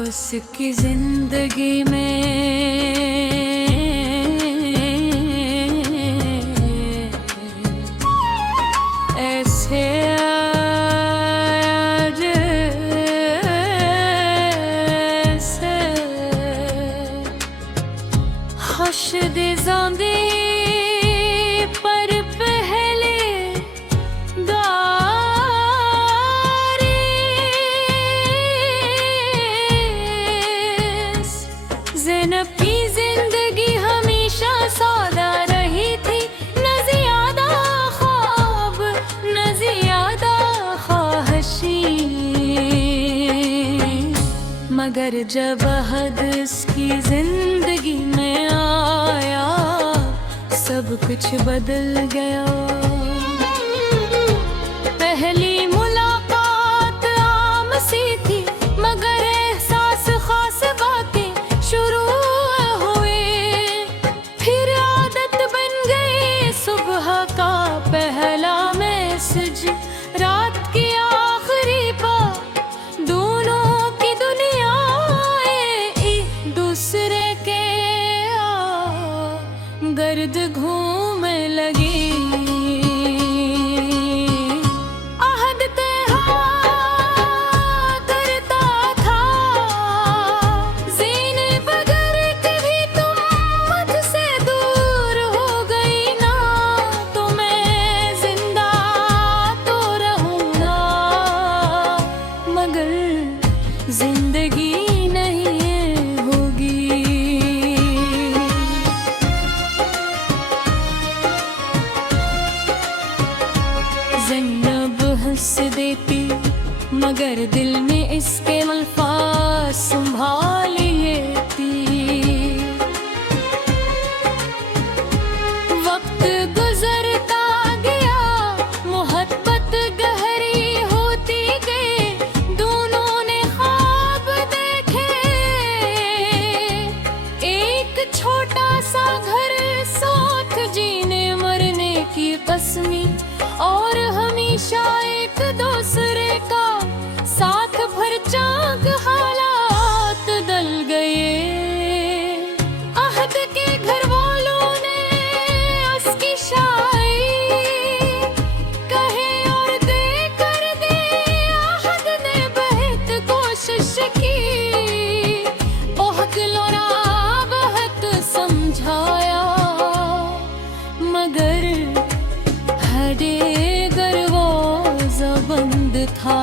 उसकी जिंदगी में ऐसे आज ऐसे हशद ज़ांदी पर पहले ज़ैनब की जिंदगी हमेशा सादा रही थी, न ज़्यादा ख्वाब न ज़्यादा ख्वाहिशी। मगर जब अहद उसकी जिंदगी में आया सब कुछ बदल गया। पहली मुलाकात आम सी थी मगर एहसास खास बातें शुरू हुए। फिर आदत बन गई सुबह का पहला मैसेज, रात की आखिरी बात, दोनों की दुनिया एक दूसरे के गर्द घूमने लगी। जिंदगी नहीं होगी। ज़ैनब हंस देती मगर दिल में इसके अल्फाज संभालिए थी। वक्त गुजरता गया, मोहब्बत गहरी होती गई, दोनों ने ख्वाब देखे। एक छोटा सा घर, साथ जीने मरने की कसमी, और हमेशा एक दूसरे का साथ भर चाक। हालात दल गए, अहद के घर वालों ने उसकी शादी कहे और दे कर दे। अहद ने बहुत कोशिश की, बहुत समझाया मगर हरे दरवाज़ा बंद था।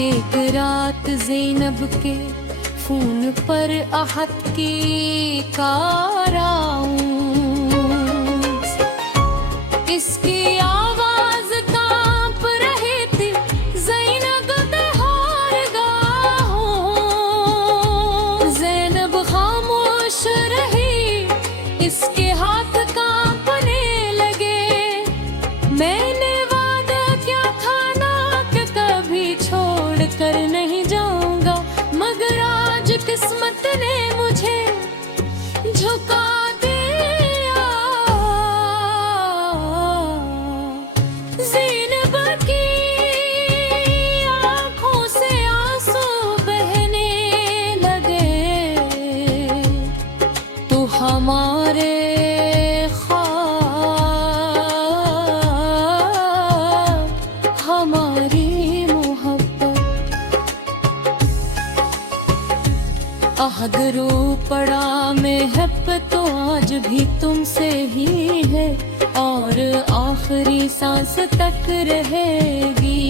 एक रात ज़ैनब के फ़ोन पर अहद की कार इसकी आवाज कांप रही थी। ज़ैनब बहार गाहों, ज़ैनब खामोश रही, इसके हाथ कांपने लगे। मैंने वादा किया था ना कि कभी छोड़ कर नहीं जाऊंगा, मगर आज किस्मत ने मुझे झुका दिया। ज़ैनब की आँखों से आंसू बहने लगे, तो हमारे ख्वाब, हमारी मोहब्बत। अहद रो पड़ा महब्बत तो आज भी तुमसे ही है, और आखिरी सांस तक रहेगी।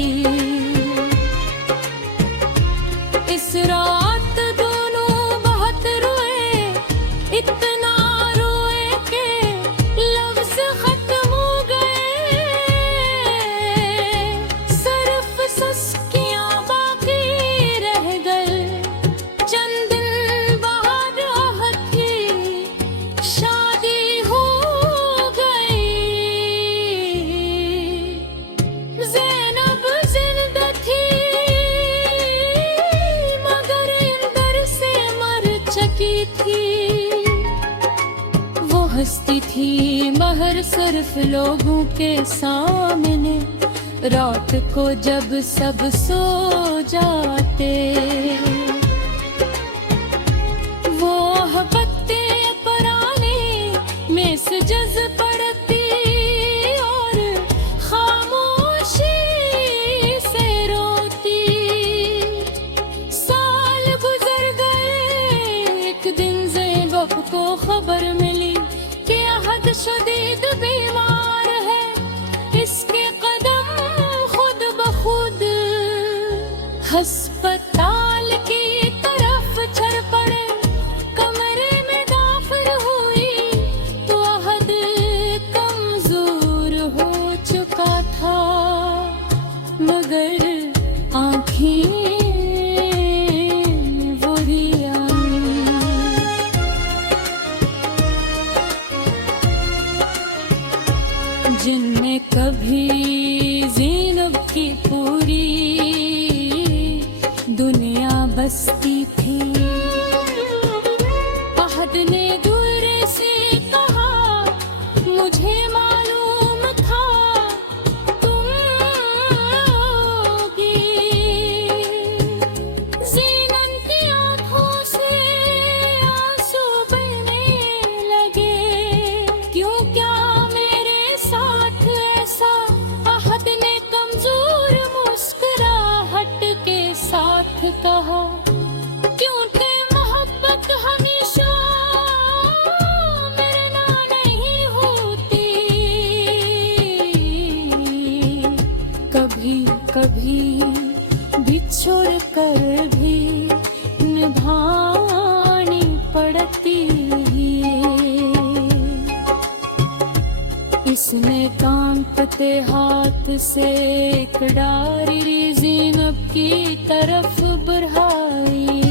इस रात दोनों बहुत रोए, इतना रोए कि लफ्ज़ खत्म हो गए। सिर्फ सुस्कियां बाकी रह गए। चंद दिन बाद अहद की शादी हो गई। ज़ैनब जिंदा थी महर सिर्फ लोगों के सामने, रात को जब सब सो जाते, वो बत्ती पुरानी में से जज पड़ती और खामोशी से रोती। साल गुजर गए, एक दिन ज़ैनब को खबर मिली कि अहद शदीद बीमार है, इसके कदम खुद ब खुद अस्पताल की तरफ चल पड़े। कमरे में दाखिल हुई तो अहद कमजोर हो चुका था, मगर आँखें वही आई जिनमें कभी ज़ैनब की पूरी दुनिया बसती थी। अहद ने दूर से कहा, मुझे मालूम था तुम आओगी। ज़ैनब की आँखों से आंसू बहने लगे, क्यों क्या मेरे साथ ऐसा? अहद ने कमजोर मुस्कुराहट के साथ कहा, क्योंकि मोहब्बत हमेशा मेरे ना नहीं होती, कभी कभी बिछुड़ कर भी निभानी पड़ती है। इसने कांपते हाथ से एक डायरी ज़ैनब की तरफ बढ़ाई।